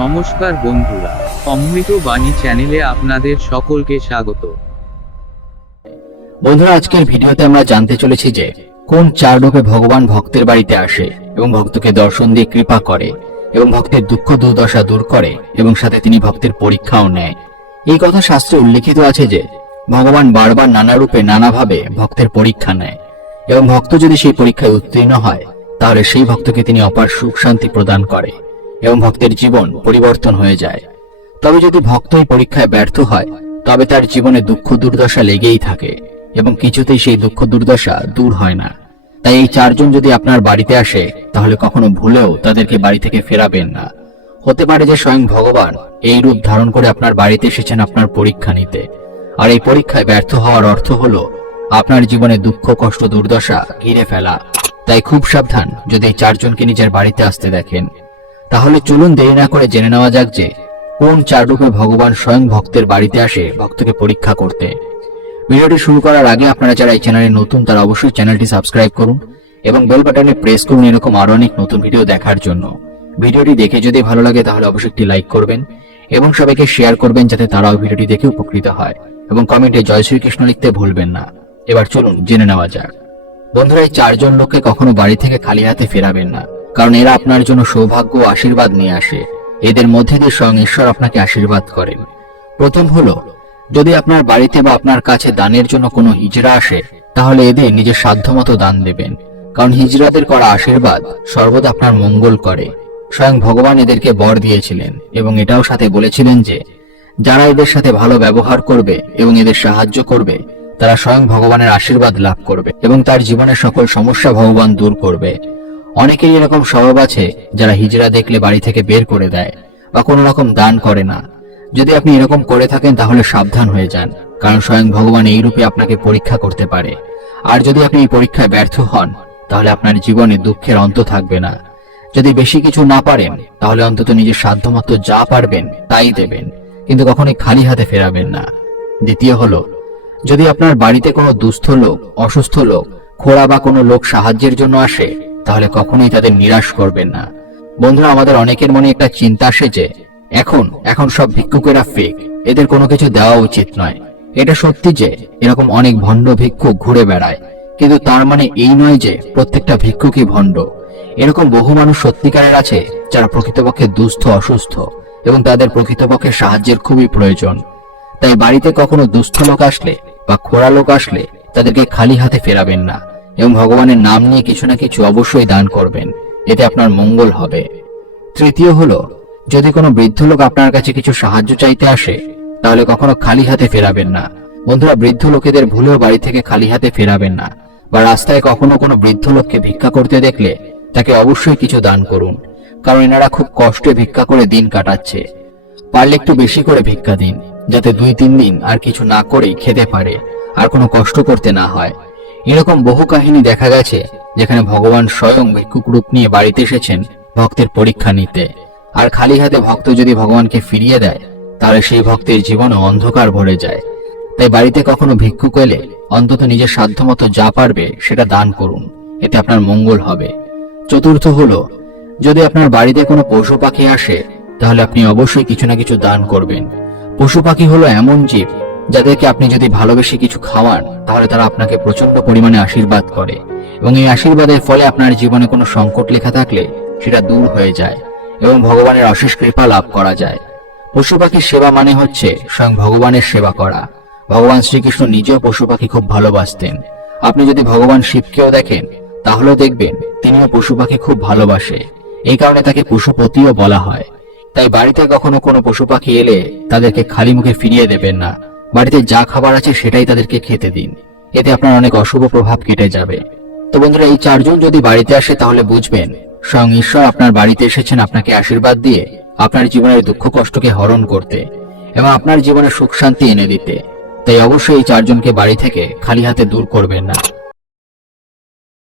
নমস্কার বন্ধুরা, অমৃত বাণী চ্যানেলে আপনাদের সকলকে স্বাগত। বন্ধুরা, আজকের ভিডিওতে আমরা জানতে চলেছি যে কোন চার রূপে ভগবান ভক্তের বাড়িতে আসে এবং ভক্তকে দর্শন দিয়ে কৃপা করে এবং ভক্তের দুঃখ দুর্দশা দূর করে এবং সাথে তিনি ভক্তের পরীক্ষাও নেয়। এই কথা শাস্ত্রে উল্লেখিত আছে যে ভগবান বারবার নানা রূপে নানাভাবে ভক্তের পরীক্ষা নেয় এবং ভক্ত যদি সেই পরীক্ষায় উত্তীর্ণ হয় তাহলে সেই ভক্তকে তিনি অপার সুখ শান্তি প্রদান করে এবং ভক্তের জীবন পরিবর্তন হয়ে যায়। তবে যদি ভক্ত এই পরীক্ষায় ব্যর্থ হয় তবে তার জীবনে দুঃখ দুর্দশা লেগেই থাকে এবং কিছুতেই সেই দুঃখ দুর্দশা দূর হয় না। তাই এই চারজন যদি আপনার বাড়িতে আসে তাহলে কখনো ভুলেও তাদেরকে বাড়ি থেকে ফেরাবেন না। হতে পারে যে স্বয়ং ভগবান এই রূপ ধারণ করে আপনার বাড়িতে এসেছেন আপনার পরীক্ষা নিতে, আর এই পরীক্ষায় ব্যর্থ হওয়ার অর্থ হলো আপনার জীবনে দুঃখ কষ্ট দুর্দশা ঘিরে ফেলা। তাই খুব সাবধান যদি এই চারজনকে নিজের বাড়িতে আসতে দেখেন। তাহলে চলুন দেরি না করে জেনে নেওয়া যাক যে কোন চার রূপে ভগবান স্বয়ং ভক্তের বাড়িতে আসে ভক্তকে পরীক্ষা করতে। ভিডিওটি শুরু করার আগে আপনারা যারা এই চ্যানেলে নতুন তারা অবশ্যই চ্যানেলটি সাবস্ক্রাইব করুন এবং বেল বাটনে প্রেস করুন এরকম আরো অনেক নতুন ভিডিও দেখার জন্য। ভিডিওটি দেখে যদি ভালো লাগে তাহলে অবশ্যই একটি লাইক করবেন এবং সবাইকে শেয়ার করবেন যাতে তারাও ভিডিওটি দেখে উপকৃত হয় এবং কমেন্টে জয় শ্রীকৃষ্ণ লিখতে ভুলবেন না। এবার চলুন জেনে নেওয়া যাক। বন্ধুরা, এই চারজন লোককে কখনো বাড়ি থেকে খালি হাতে ফেরাবেন না, কারণ এরা আপনার জন্য সৌভাগ্য ও আশীর্বাদ নিয়ে আসে। এদের মধ্যে দিয়ে স্বয়ং ঈশ্বর আপনাকে আশীর্বাদ করেন। প্রথম হলো, যদি আপনার বাড়িতে বা আপনার কাছে দানের জন্য কোনো হিজড়া আসে তাহলে এদের নিজের সাধ্যমতো দান দেবেন, কারণ হিজড়াদের করা আশীর্বাদ সর্বদা আপনার মঙ্গল করে। স্বয়ং ভগবান এদেরকে বর দিয়েছিলেন এবং এটাও সাথে বলেছিলেন যে যারা এদের সাথে ভালো ব্যবহার করবে এবং এদের সাহায্য করবে তারা স্বয়ং ভগবানের আশীর্বাদ লাভ করবে এবং তার জীবনের সকল সমস্যা ভগবান দূর করবে। অনেকেরই এরকম স্বভাব আছে যারা হিজড়া দেখলে বাড়ি থেকে বের করে দেয় বা কোনো রকম দান করে না। যদি আপনি এরকম করে থাকেন তাহলে সাবধান হয়ে যান, কারণ স্বয়ং ভগবান এই রূপে আপনাকে পরীক্ষা করতে পারে। আর যদি আপনি এই পরীক্ষায় ব্যর্থ হন তাহলে আপনার জীবনে দুঃখের অন্ত থাকবে না। যদি বেশি কিছু না পারেন তাহলে অন্তত নিজের সাধ্যমতো যা পারবেন তাই দেবেন, কিন্তু কখনোই খালি হাতে ফেরাবেন না। দ্বিতীয় হলো, যদি আপনার বাড়িতে কোনো দুস্থ লোক, অসুস্থ লোক, খোড়া বা কোনো লোক সাহায্যের জন্য আসে তাহলে কখনোই তাদের নিরাশ করবেন না। বন্ধুরা, আমাদের অনেকের মনে একটা চিন্তা আসে যে এখন সব ভিক্ষুকেরা ফেক, এদের কোনো কিছু দেওয়া উচিত নয়। এটা সত্যি যে এরকম অনেক ভণ্ড ভিক্ষুক ঘুরে বেড়ায়, কিন্তু তার মানে এই নয় যে প্রত্যেকটা ভিক্ষুকই ভণ্ড। এরকম বহু মানুষ সত্যিকারের আছে যারা প্রকৃতপক্ষে দুস্থ, অসুস্থ এবং তাদের প্রকৃতপক্ষে সাহায্যের খুবই প্রয়োজন। তাই বাড়িতে কখনো দুস্থ লোক আসলে বা খোড়া লোক আসলে তাদেরকে খালি হাতে ফেরাবেন না এবং ভগবানের নাম নিয়ে কিছু না কিছু অবশ্যই দান করবেন, এতে আপনার মঙ্গল হবে। তৃতীয় হলো, যদি কোনো বৃদ্ধ লোক আপনার কাছে কিছু সাহায্য চাইতে আসে তাহলে কখনো খালি হাতে ফেরাবেন না। বন্ধুরা, বৃদ্ধ লোকেদের ভুলেও বাড়ি থেকে খালি হাতে ফেরাবেন না, বা রাস্তায় কখনো কোনো বৃদ্ধ লোককে ভিক্ষা করতে দেখলে তাকে অবশ্যই কিছু দান করুন, কারণ এনারা খুব কষ্টে ভিক্ষা করে দিন কাটাচ্ছে। পারলে একটু বেশি করে ভিক্ষা দিন, যাতে 2-3 দিন আর কিছু না করেই খেতে পারে আর কোনো কষ্ট করতে না হয়। এরকম বহু কাহিনী দেখা গেছে যেখানে ভগবান স্বয়ং ভিক্ষুক রূপ নিয়ে বাড়িতে এসেছেন ভক্তের পরীক্ষা নিতে। আর খালি হাতে ভক্ত যদি ভগবানকে ফিরিয়ে দেয় তাহলে সেই ভক্তের জীবনে অন্ধকার ভরে যায়। তাই বাড়িতে কখনো ভিক্ষুক এলে অন্তত নিজের সাধ্যমতো যা পারবে সেটা দান করুন, এতে আপনার মঙ্গল হবে। চতুর্থ হলো, যদি আপনার বাড়িতে কোনো পশু পাখি আসে তাহলে আপনি অবশ্যই কিছু না কিছু দান করবেন। পশু পাখি হলো এমন জীব যাদেরকে আপনি যদি ভালোবেসে কিছু খাওয়ান তাহলে তারা আপনাকে প্রচন্ড পরিমাণে আশীর্বাদ করে এবং এই আশীর্বাদের ফলে আপনার জীবনে কোনো সংকট লেখা থাকলে সেটা দূর হয়ে যায় এবং ভগবানের অশেষ কৃপা লাভ করা যায়। পশু পাখির সেবা মানে হচ্ছে স্বয়ং ভগবানের সেবা করা। ভগবান শ্রীকৃষ্ণ নিজেও পশু পাখি খুব ভালোবাসতেন। আপনি যদি ভগবান শিবকেও দেখেন তাহলেও দেখবেন তিনিও পশু পাখি খুব ভালোবাসে, এই কারণে তাকে পশুপতিও বলা হয়। তাই বাড়িতে কখনো কোনো পশু পাখি এলে তাদেরকে খালি মুখে ফিরিয়ে দেবেন না। বাড়িতে যা খাবার আছে সেটাই তাদেরকে খেতে দিন, এতে আপনার অনেক অশুভ প্রভাব কেটে যাবে। তো বন্ধুরা, এই চারজন যদি বাড়িতে আসে তাহলে বুঝবেন স্বয়ং ঈশ্বর আপনার বাড়িতে এসেছেন আপনাকে আশীর্বাদ দিয়ে আপনার জীবনের দুঃখ কষ্টকে হরণ করতে এবং আপনার জীবনে সুখ শান্তি এনে দিতে। তাই অবশ্যই এই চারজনকে বাড়ি থেকে খালি হাতে দূর করবেন না।